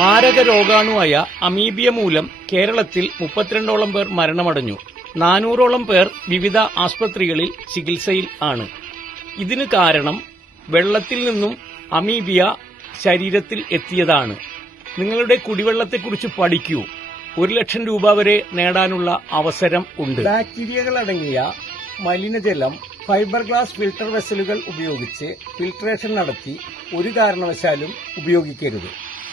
മാരക രോഗാണുവായ അമീബിയ മൂലം കേരളത്തിൽ 32ഓളം പേർ മരണമടഞ്ഞു. 400ഓളം പേർ വിവിധ ആസ്പത്രികളിൽ ചികിത്സയിൽ ആണ്. ഇതിന് കാരണം വെള്ളത്തിൽ നിന്നും അമീബിയ ശരീരത്തിൽ എത്തിയതാണ്. നിങ്ങളുടെ കുടിവെള്ളത്തെക്കുറിച്ച് പഠിക്കൂ. 1 ലക്ഷം രൂപ വരെ നേടാനുള്ള അവസരം ഉണ്ട്. ബാക്ടീരിയകളടങ്ങിയ മലിനജലം ഫൈബർ ഗ്ലാസ് ഫിൽട്ടർ വെസലുകൾ ഉപയോഗിച്ച് ഫിൽട്രേഷൻ നടത്തി ഒരു കാരണവശാലും ഉപയോഗിക്കരുത്.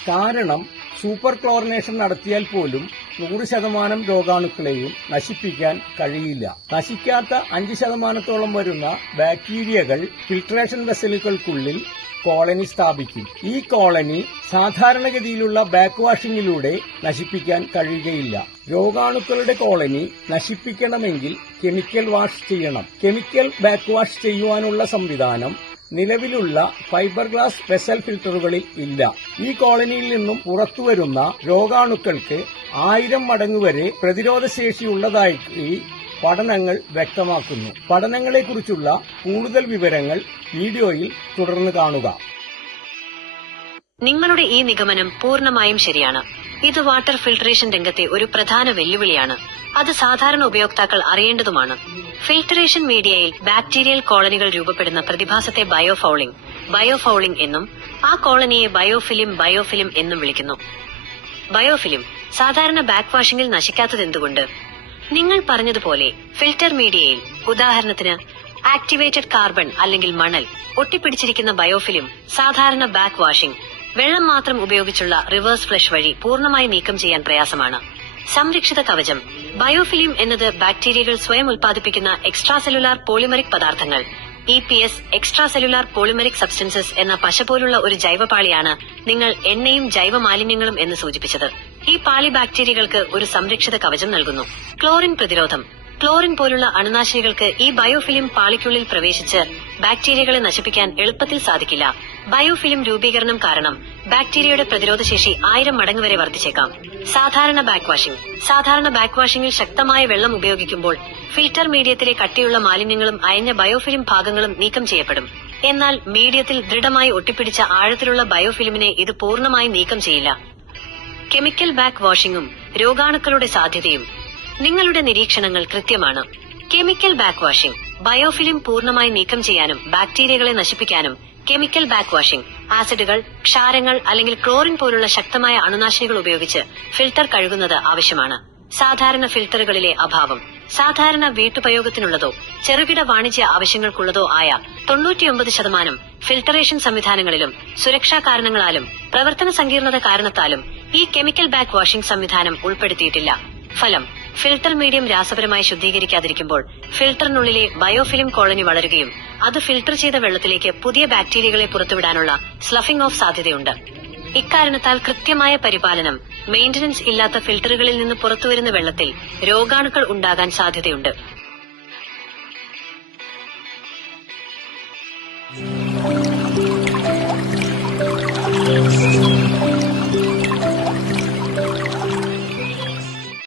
കാരണം സൂപ്പർ ക്ലോറിനേഷൻ നടത്തിയാൽ പോലും 100% രോഗാണുക്കളെയും നശിപ്പിക്കാൻ കഴിയില്ല. നശിക്കാത്ത 5% വരുന്ന ബാക്ടീരിയകൾ ഫിൽട്രേഷൻ വെസലുകൾക്കുള്ളിൽ കോളനി സ്ഥാപിക്കും. ഈ കോളനി സാധാരണഗതിയിലുള്ള ബാക്ക് വാഷിംഗിലൂടെ നശിപ്പിക്കാൻ കഴിയുകയില്ല. രോഗാണുക്കളുടെ കോളനി നശിപ്പിക്കണമെങ്കിൽ കെമിക്കൽ വാഷ് ചെയ്യണം. കെമിക്കൽ ബാക്ക് വാഷ് ചെയ്യുവാനുള്ള സംവിധാനം നിലവിലുള്ള ഫൈബർ ഗ്ലാസ് വെസൽ ഫിൽട്ടറുകളിൽ ഇല്ല. ഈ കോളനിയിൽ നിന്നും പുറത്തുവരുന്ന രോഗാണുക്കൾക്ക് 1000 മടങ്ങ് വരെ പ്രതിരോധശേഷിയുള്ളതായി പഠനങ്ങൾ വ്യക്തമാക്കുന്നു. പഠനങ്ങളെക്കുറിച്ചുള്ള കൂടുതൽ വിവരങ്ങൾ വീഡിയോയിൽ തുടർന്ന് കാണുക. നിങ്ങളുടെ ഈ നിഗമനം പൂർണ്ണമായും ശരിയാണ്. ഇത് വാട്ടർ ഫിൽട്രേഷൻ രംഗത്തെ ഒരു പ്രധാന വെല്ലുവിളിയാണ്. അത് സാധാരണ ഉപയോക്താക്കൾ അറിയേണ്ടതുമാണ്. ഫിൽട്രേഷൻ മീഡിയയിൽ ബാക്ടീരിയൽ കോളനികൾ രൂപപ്പെടുന്ന പ്രതിഭാസത്തെ ബയോഫൗളിംഗ് എന്നും ആ കോളനിയെ ബയോഫിലിം എന്നും വിളിക്കുന്നു. ബയോഫിലിം സാധാരണ ബാക്ക് വാഷിംഗിൽ നശിക്കാത്തതെന്തുകൊണ്ട്? നിങ്ങൾ പറഞ്ഞതുപോലെ ഫിൽറ്റർ മീഡിയയിൽ, ഉദാഹരണത്തിന് ആക്ടിവേറ്റഡ് കാർബൺ അല്ലെങ്കിൽ മണൽ ഒട്ടിപ്പിടിച്ചിരിക്കുന്ന ബയോഫിലിം സാധാരണ ബാക്ക് വാഷിംഗ്, വെള്ളം മാത്രം ഉപയോഗിച്ചുള്ള റിവേഴ്സ് ഫ്ലഷ് വഴി പൂർണ്ണമായി നീക്കം ചെയ്യാൻ പ്രയാസമാണ്. സംരക്ഷിത കവചം ബയോഫിലിം എന്നത് ബാക്ടീരിയകൾ സ്വയം ഉൽപ്പാദിപ്പിക്കുന്ന എക്സ്ട്രാ സെല്ലുലാർ പോളിമറിക് പദാർത്ഥങ്ങൾ EPS extra cellular polymeric substances എന്ന പശ പോലുള്ള ഒരു ജൈവപാളിയാണ് നിങ്ങൾ എണ്ണയും ജൈവമാലിന്യങ്ങളും എന്ന് സൂചിപ്പിച്ചത്. ഈ പാളി ബാക്ടീരിയകൾക്ക് ഒരു സംരക്ഷിത കവചം നൽകുന്നു. ക്ലോറിൻ പ്രതിരോധം. ക്ലോറിൻ പോലുള്ള അണുനാശിനികൾക്ക് ഈ ബയോഫിലിം പാളിക്കുള്ളിൽ പ്രവേശിച്ച് ബാക്ടീരിയകളെ നശിപ്പിക്കാൻ എളുപ്പത്തിൽ സാധിക്കില്ല. ബയോഫിലിം രൂപീകരണം കാരണം ബാക്ടീരിയയുടെ പ്രതിരോധശേഷി 1000 മടങ്ങ് വരെ വർദ്ധിച്ചേക്കാം. സാധാരണ ബാക്ക് വാഷിംഗിൽ ശക്തമായ വെള്ളം ഉപയോഗിക്കുമ്പോൾ ഫിൽറ്റർ മീഡിയത്തിലെ കട്ടിയുള്ള മാലിന്യങ്ങളും അയഞ്ഞ ബയോഫിലിം ഭാഗങ്ങളും നീക്കം ചെയ്യപ്പെടും. എന്നാൽ മീഡിയത്തിൽ ദൃഢമായി ഒട്ടിപ്പിടിച്ച ആഴത്തിലുള്ള ബയോഫിലിമിനെ ഇത് പൂർണ്ണമായി നീക്കം ചെയ്യില്ല. കെമിക്കൽ ബാക്ക് വാഷിംഗും രോഗാണുക്കളുടെ സാധ്യതയും. നിങ്ങളുടെ നിരീക്ഷണങ്ങൾ കൃത്യമാണ്. കെമിക്കൽ ബാക്ക് വാഷിംഗ് ബയോഫിലിം പൂർണ്ണമായി നീക്കം ചെയ്യാനും ബാക്ടീരിയകളെ നശിപ്പിക്കാനും കെമിക്കൽ ബാക്ക് വാഷിംഗ് ആസിഡുകൾ, ക്ഷാരങ്ങൾ അല്ലെങ്കിൽ ക്ലോറിൻ പോലുള്ള ശക്തമായ അണുനാശിനികൾ ഉപയോഗിച്ച് ഫിൽട്ടർ കഴുകുന്നത് ആവശ്യമാണ്. സാധാരണ ഫിൽട്ടറുകളിലെ അഭാവം. സാധാരണ വീട്ടുപയോഗത്തിനുള്ളതോ ചെറുകിട വാണിജ്യ ആവശ്യങ്ങൾക്കുള്ളതോ ആയ 99% ഫിൽട്ടറേഷൻ സംവിധാനങ്ങളിലും സുരക്ഷാ കാരണങ്ങളാലും പ്രവർത്തന സങ്കീർണത കാരണത്താലും ഈ കെമിക്കൽ ബാക്ക് വാഷിംഗ് സംവിധാനം ഉൾപ്പെടുത്തിയിട്ടില്ല. ഫലം: ഫിൽട്ടർ മീഡിയം രാസപരമായി ശുദ്ധീകരിക്കാതിരിക്കുമ്പോൾ ഫിൽട്ടറിനുള്ളിലെ ബയോഫിലിം കോളനി വളരുകയും അത് ഫിൽട്ടർ ചെയ്ത വെള്ളത്തിലേക്ക് പുതിയ ബാക്ടീരിയകളെ പുറത്തുവിടാനുള്ള സ്ലഫിംഗ് ഓഫ് സാധ്യതയുണ്ട്. ഇക്കാരണത്താൽ കൃത്യമായ പരിപാലനം, മെയിന്റനൻസ് ഇല്ലാത്ത ഫിൽട്ടറുകളിൽ നിന്ന് പുറത്തുവരുന്ന വെള്ളത്തിൽ രോഗാണുക്കൾ ഉണ്ടാകാൻ സാധ്യതയുണ്ട്.